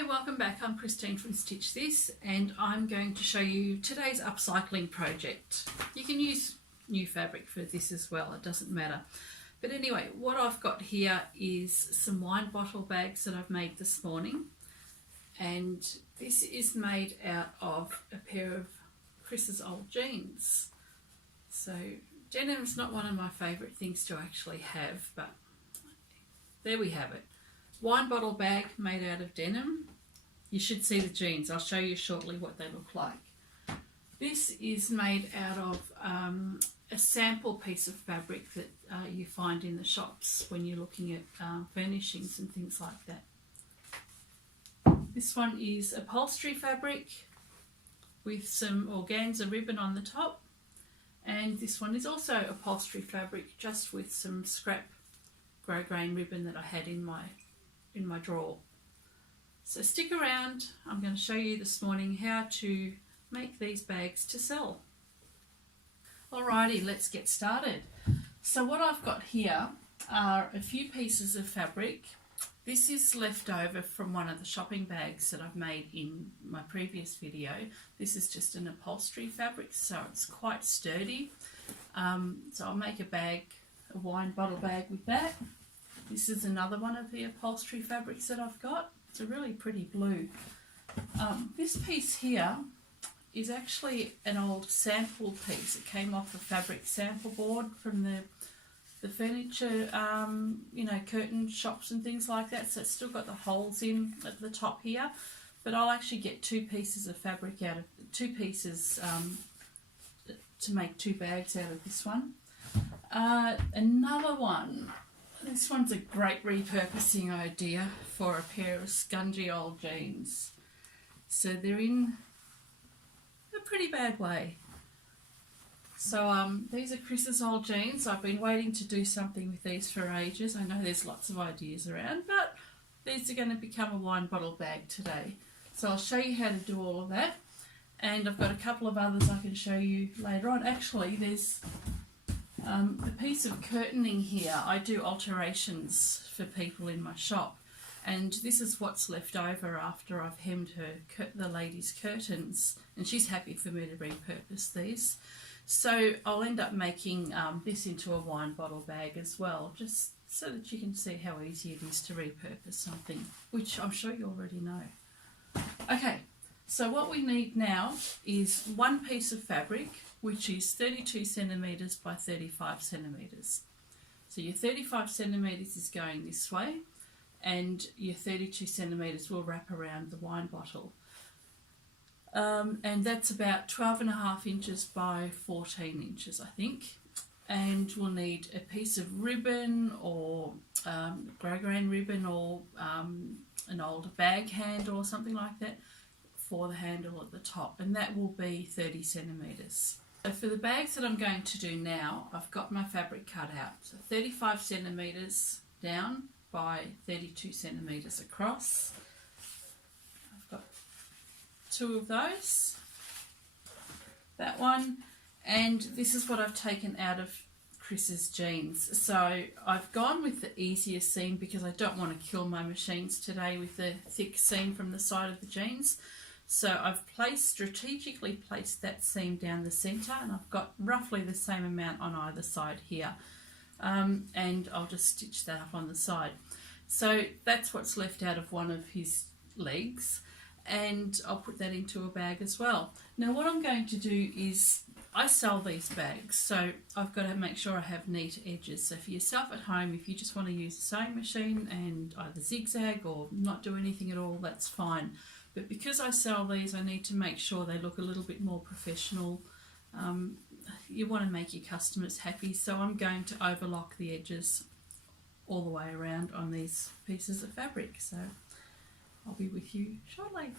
Hi, welcome back. I'm Christine from Stitch This, and I'm going to show you today's upcycling project. You can use new fabric for this as well, it doesn't matter. But anyway, what I've got here is some wine bottle bags that I've made this morning, and this is made out of a pair of Chris's old jeans. So denim's not one of my favourite things to actually have, but there we have it. Wine bottle bag made out of denim. You should see the jeans. I'll show you shortly what they look like. This is made out of a sample piece of fabric that you find in the shops when you're looking at furnishings and things like that. This one is upholstery fabric with some organza ribbon on the top, and this one is also upholstery fabric, just with some scrap grey grain ribbon that I had in my drawer. So stick around, I'm going to show you this morning how to make these bags to sell. Alrighty, let's get started. So what I've got here are a few pieces of fabric. This is left over from one of the shopping bags that I've made in my previous video. This is just an upholstery fabric, so it's quite sturdy. So I'll make a wine bottle bag with that. This is another one of the upholstery fabrics that I've got. It's a really pretty blue. This piece here is actually an old sample piece. It came off a fabric sample board from the furniture, curtain shops and things like that. So it's still got the holes in at the top here. But I'll actually get two pieces of fabric out of to make two bags out of this one. Another one. This one's a great repurposing idea for a pair of scungy old jeans. So they're in a pretty bad way. So these are Chris's old jeans. I've been waiting to do something with these for ages. I know there's lots of ideas around, but these are going to become a wine bottle bag today. So I'll show you how to do all of that. And I've got a couple of others I can show you later on. Actually, there's a piece of curtaining here. I do alterations for people in my shop, and this is what's left over after I've hemmed the lady's curtains, and she's happy for me to repurpose these. So I'll end up making this into a wine bottle bag as well, just so that you can see how easy it is to repurpose something, which I'm sure you already know. Okay, so what we need now is one piece of fabric, which is 32 centimetres by 35 centimetres. So your 35 centimetres is going this way, and your 32 centimetres will wrap around the wine bottle. And that's about 12.5 inches by 14 inches, I think. And we'll need a piece of ribbon, or grey grain ribbon, or an old bag handle or something like that for the handle at the top, and that will be 30 centimetres. So for the bags that I'm going to do now, I've got my fabric cut out. So 35 centimetres down by 32 centimetres across. I've got two of those. That one. And this is what I've taken out of Chris's jeans. So I've gone with the easier seam because I don't want to kill my machines today with the thick seam from the side of the jeans. So I've strategically placed that seam down the centre, and I've got roughly the same amount on either side here. And I'll just stitch that up on the side. So that's what's left out of one of his legs, and I'll put that into a bag as well. Now what I'm going to do is, I sell these bags, so I've got to make sure I have neat edges. So for yourself at home, if you just want to use a sewing machine and either zigzag or not do anything at all, that's fine. But because I sell these, I need to make sure they look a little bit more professional. You want to make your customers happy, so I'm going to overlock the edges all the way around on these pieces of fabric. So I'll be with you shortly.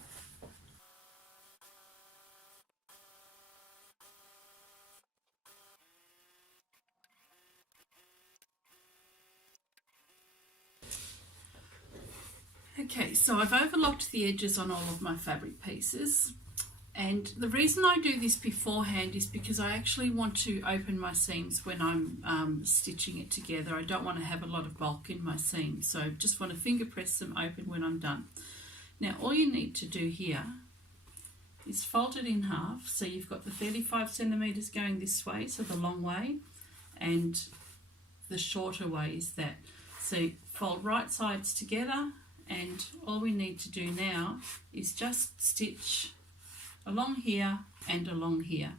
Okay, so I've overlocked the edges on all of my fabric pieces, and the reason I do this beforehand is because I actually want to open my seams when I'm stitching it together. I don't want to have a lot of bulk in my seams, so just want to finger press them open when I'm done. Now all you need to do here is fold it in half, so you've got the 35 centimetres going this way, so the long way, and the shorter way is that. So fold right sides together, and all we need to do now is just stitch along here and along here.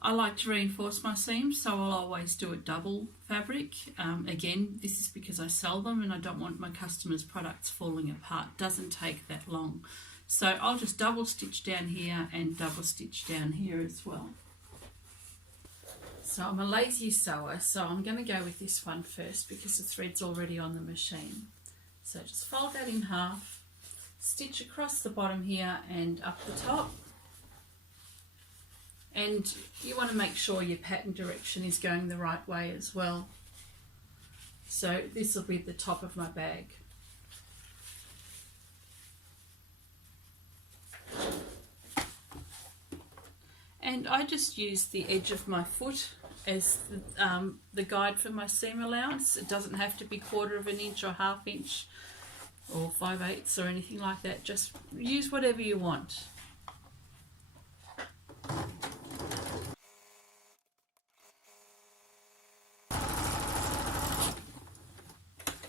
I like to reinforce my seams, so I'll always do a double fabric. Again, this is because I sell them and I don't want my customers' products falling apart. It doesn't take that long. So I'll just double stitch down here and double stitch down here as well. So I'm a lazy sewer, so I'm going to go with this one first because the thread's already on the machine. So just fold that in half, stitch across the bottom here and up the top. And you want to make sure your pattern direction is going the right way as well. So this will be the top of my bag. And I just use the edge of my foot as the guide for my seam allowance. It doesn't have to be 1/4 of an inch or 1/2 inch or 5/8 or anything like that. Just use whatever you want.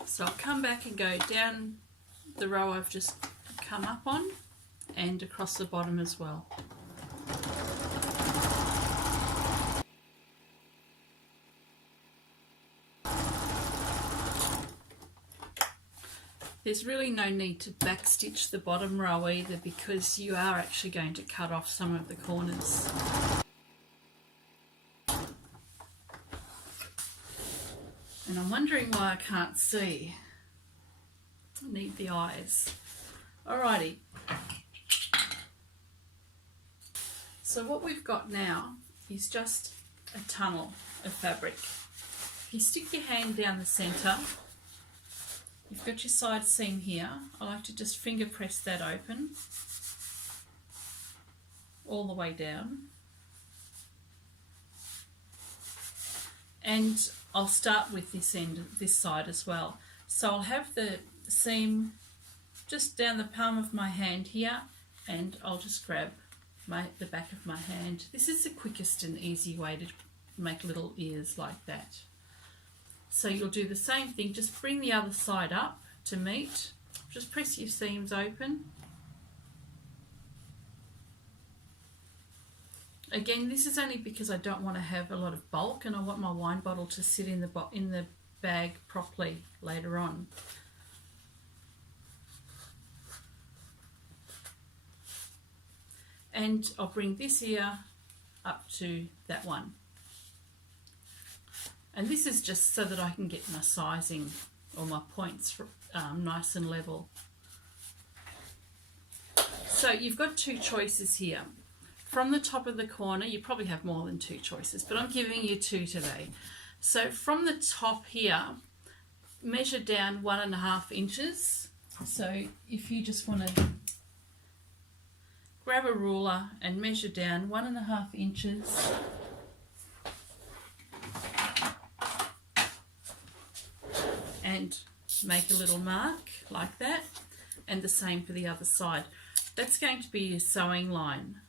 So I'll come back and go down the row I've just come up on and across the bottom as well. There's really no need to backstitch the bottom row either, because you are actually going to cut off some of the corners. And I'm wondering why I can't see. I need the eyes. Alrighty. So what we've got now is just a tunnel of fabric. If you stick your hand down the centre, you've got your side seam here. I like to just finger press that open all the way down. And I'll start with this end, this side as well. So I'll have the seam just down the palm of my hand here, and I'll just grab the back of my hand. This is the quickest and easy way to make little ears like that. So you'll do the same thing, just bring the other side up to meet, just press your seams open. Again, this is only because I don't want to have a lot of bulk, and I want my wine bottle to sit in the bag properly later on. And I'll bring this ear up to that one. And this is just so that I can get my sizing or my points nice and level. So you've got two choices here. From the top of the corner, you probably have more than two choices, but I'm giving you two today. So from the top here, measure down 1.5 inches. So if you just want to grab a ruler and measure down 1.5 inches. And make a little mark like that, and the same for the other side. That's going to be your sewing line.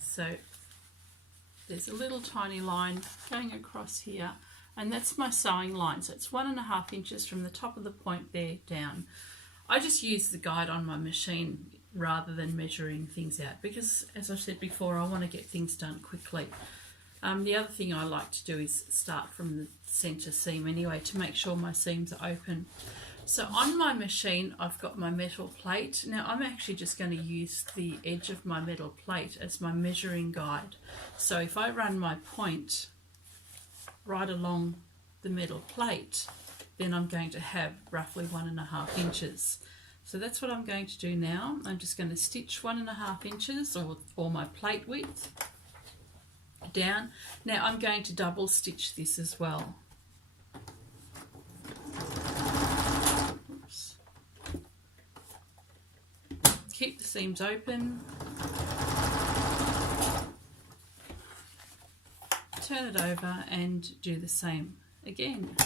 So there's a little tiny line going across here, and that's my sewing line. So it's 1.5 inches from the top of the point there down. I just use the guide on my machine rather than measuring things out, because as I've said before, I want to get things done quickly. The other thing I like to do is start from the centre seam anyway, to make sure my seams are open. So on my machine, I've got my metal plate. Now I'm actually just going to use the edge of my metal plate as my measuring guide. So if I run my point right along the metal plate, then I'm going to have roughly 1.5 inches. So that's what I'm going to do now. I'm just going to stitch 1.5 inches or my plate width down. Now I'm going to double stitch this as well. Oops. Keep the seams open. Turn it over and do the same again.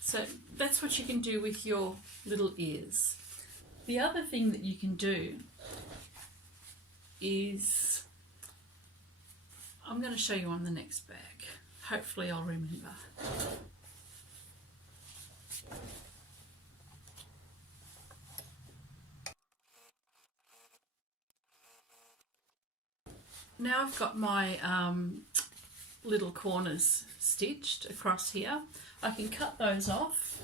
So that's what you can do with your little ears. The other thing that you can do is, I'm going to show you on the next bag. Hopefully I'll remember. Now I've got my little corners stitched across here. I can cut those off.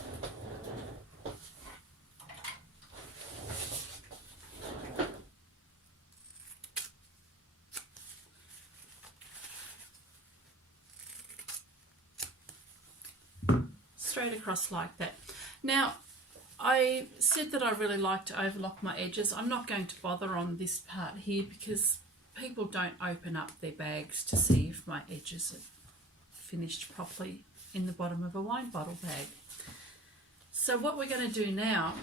Straight across like that. Now, I said that I really like to overlock my edges. I'm not going to bother on this part here because people don't open up their bags to see if my edges are finished properly in the bottom of a wine bottle bag. So what we're going to do now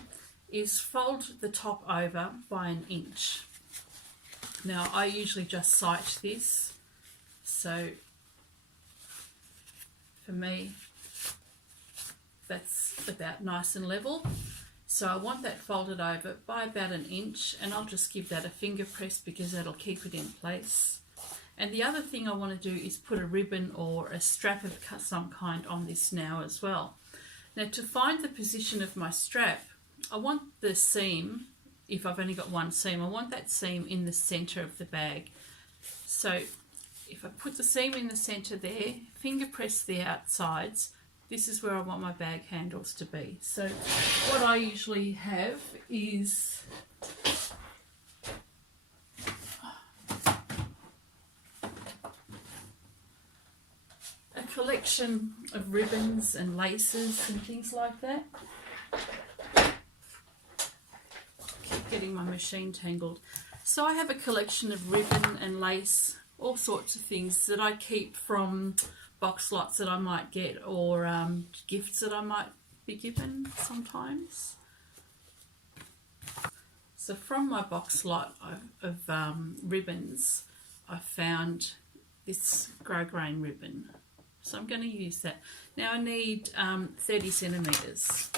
is fold the top over by 1 inch. Now I usually just sight this, so for me that's about nice and level. So I want that folded over by about 1 inch, and I'll just give that a finger press because that'll keep it in place. And the other thing I want to do is put a ribbon or a strap of some kind on this now as well. Now to find the position of my strap, I want the seam, if I've only got one seam, I want that seam in the centre of the bag. So if I put the seam in the centre there, finger press the outsides, this is where I want my bag handles to be. So what I usually have is a collection of ribbons and laces and things like that. Keep getting my machine tangled. So I have a collection of ribbon and lace, all sorts of things that I keep from box lots that I might get, or gifts that I might be given sometimes. So from my box lot of ribbons, I found this grosgrain ribbon. So I'm going to use that. Now I need 30 centimetres.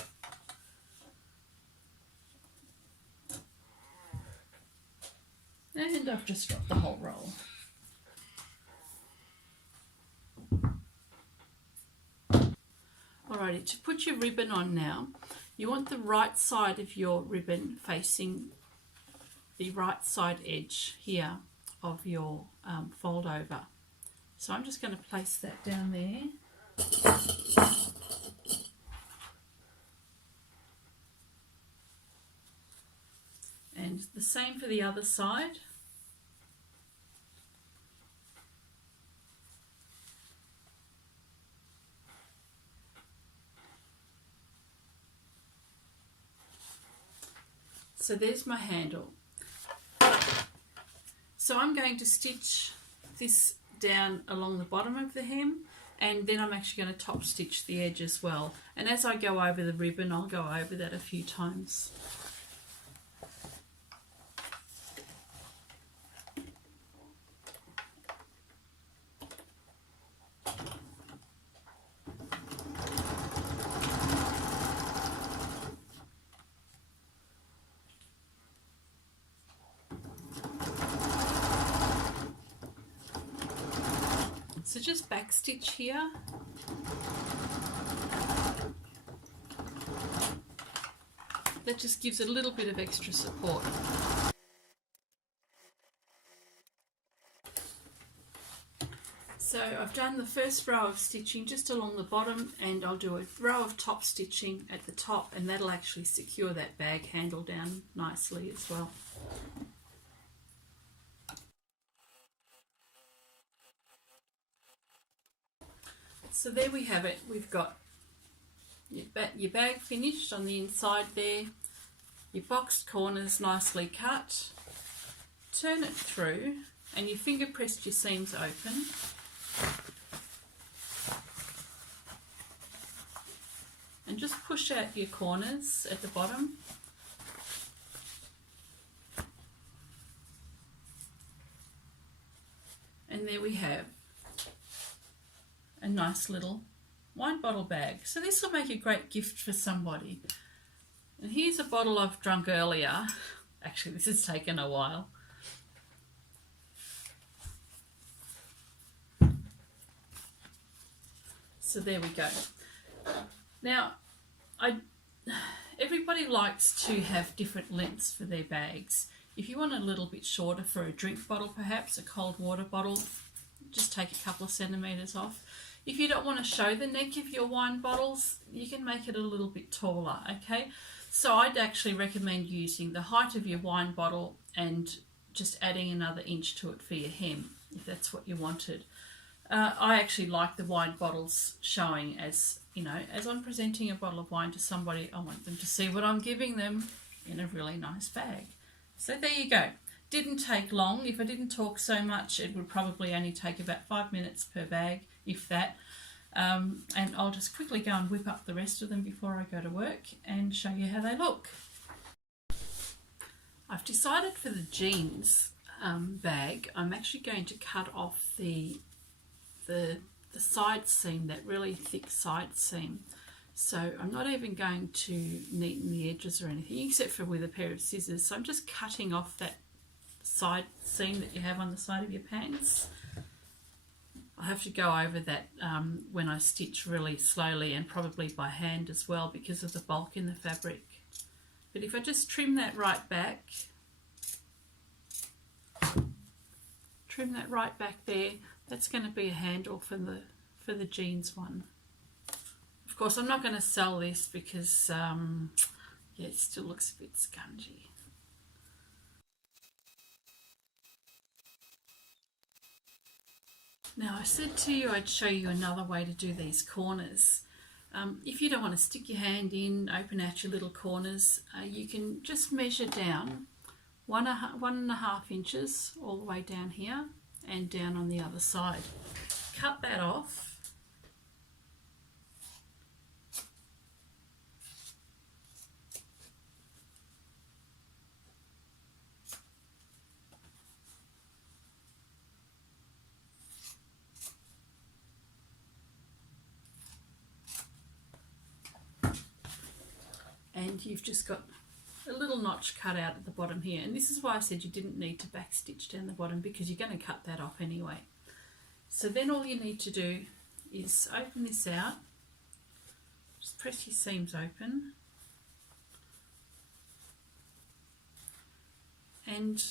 And I've just dropped the whole roll. Alrighty, to put your ribbon on now, you want the right side of your ribbon facing the right side edge here of your fold over. So I'm just going to place that down there. And the same for the other side. So there's my handle. So I'm going to stitch this down along the bottom of the hem, and then I'm actually going to top stitch the edge as well. And as I go over the ribbon, I'll go over that a few times. So just back stitch here. That just gives it a little bit of extra support. So I've done the first row of stitching just along the bottom, and I'll do a row of top stitching at the top, and that'll actually secure that bag handle down nicely as well. So there we have it. We've got your bag finished on the inside there, your boxed corners nicely cut. Turn it through and you finger pressed your seams open. And just push out your corners at the bottom. And there we have a nice little wine bottle bag. So this will make a great gift for somebody. And here's a bottle I've drunk earlier. Actually, this has taken a while. So there we go. Now, everybody likes to have different lengths for their bags. If you want a little bit shorter for a drink bottle, perhaps a cold water bottle, just take a couple of centimetres off. If you don't want to show the neck of your wine bottles, you can make it a little bit taller, okay? So I'd actually recommend using the height of your wine bottle and just adding another inch to it for your hem, if that's what you wanted. I actually like the wine bottles showing as, you know, as I'm presenting a bottle of wine to somebody, I want them to see what I'm giving them in a really nice bag. So there you go. Didn't take long. If I didn't talk so much, it would probably only take about 5 minutes per bag, if that. And I'll just quickly go and whip up the rest of them before I go to work and show you how they look. I've decided for the jeans bag, I'm actually going to cut off the side seam, that really thick side seam. So I'm not even going to neaten the edges or anything, except for with a pair of scissors. So I'm just cutting off that side seam that you have on the side of your pants. I have to go over that when I stitch really slowly, and probably by hand as well because of the bulk in the fabric. But if I just trim that right back there, that's going to be a handle for the jeans one. Of course, I'm not going to sell this because yeah, it still looks a bit scungy. Now, I said to you I'd show you another way to do these corners. If you don't want to stick your hand in, open out your little corners, you can just measure down 1.5 inches all the way down here and down on the other side. Cut that off. And you've just got a little notch cut out at the bottom here, and this is why I said you didn't need to back stitch down the bottom, because you're going to cut that off anyway. So then all you need to do is open this out, just press your seams open, and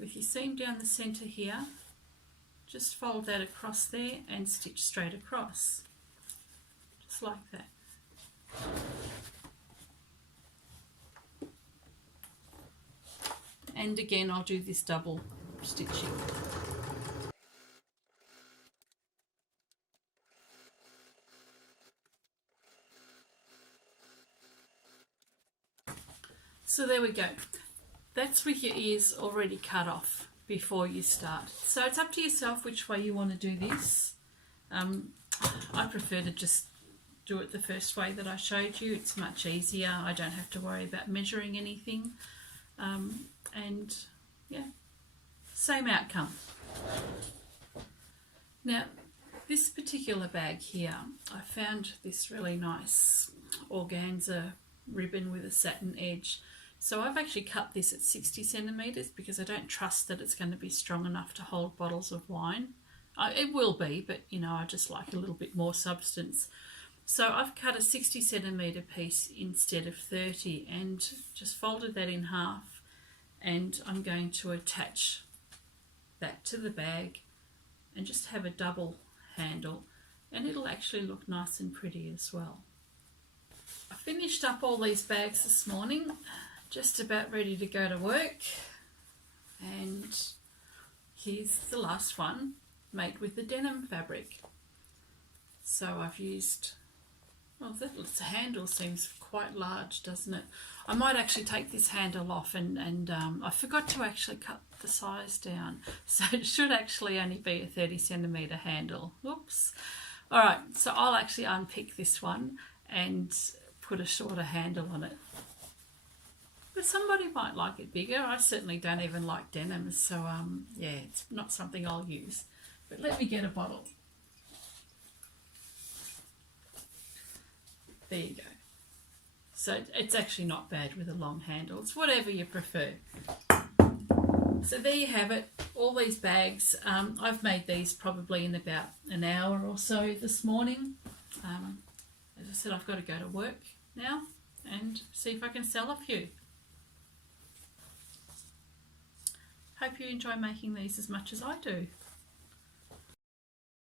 with your seam down the centre here, just fold that across there and stitch straight across. Just like that. And again, I'll do this double stitching. So there we go. That's with your ears already cut off before you start. So it's up to yourself which way you want to do this. I prefer to just do it the first way that I showed you. It's much easier. I don't have to worry about measuring anything. And yeah, same outcome. Now, this particular bag here, I found this really nice organza ribbon with a satin edge. So I've actually cut this at 60 centimetres because I don't trust that it's going to be strong enough to hold bottles of wine. It will be, but you know, I just like a little bit more substance. So I've cut a 60 centimetre piece instead of 30 and just folded that in half, and I'm going to attach that to the bag and just have a double handle, and it'll actually look nice and pretty as well. I finished up all these bags this morning, just about ready to go to work, and here's the last one, made with the denim fabric. So I've used, well, the handle seems quite large, doesn't it? I might actually take this handle off, and I forgot to actually cut the size down, so it should actually only be a 30 centimetre handle. Oops. All right, so I'll actually unpick this one and put a shorter handle on it. But somebody might like it bigger. I certainly don't even like denim, so yeah, it's not something I'll use. But let me get a bottle. There you go. So it's actually not bad with a long handle. It's whatever you prefer. So there you have it, all these bags. I've made these probably in about an hour or so this morning. As I said, I've got to go to work now and see if I can sell a few. Hope you enjoy making these as much as I do.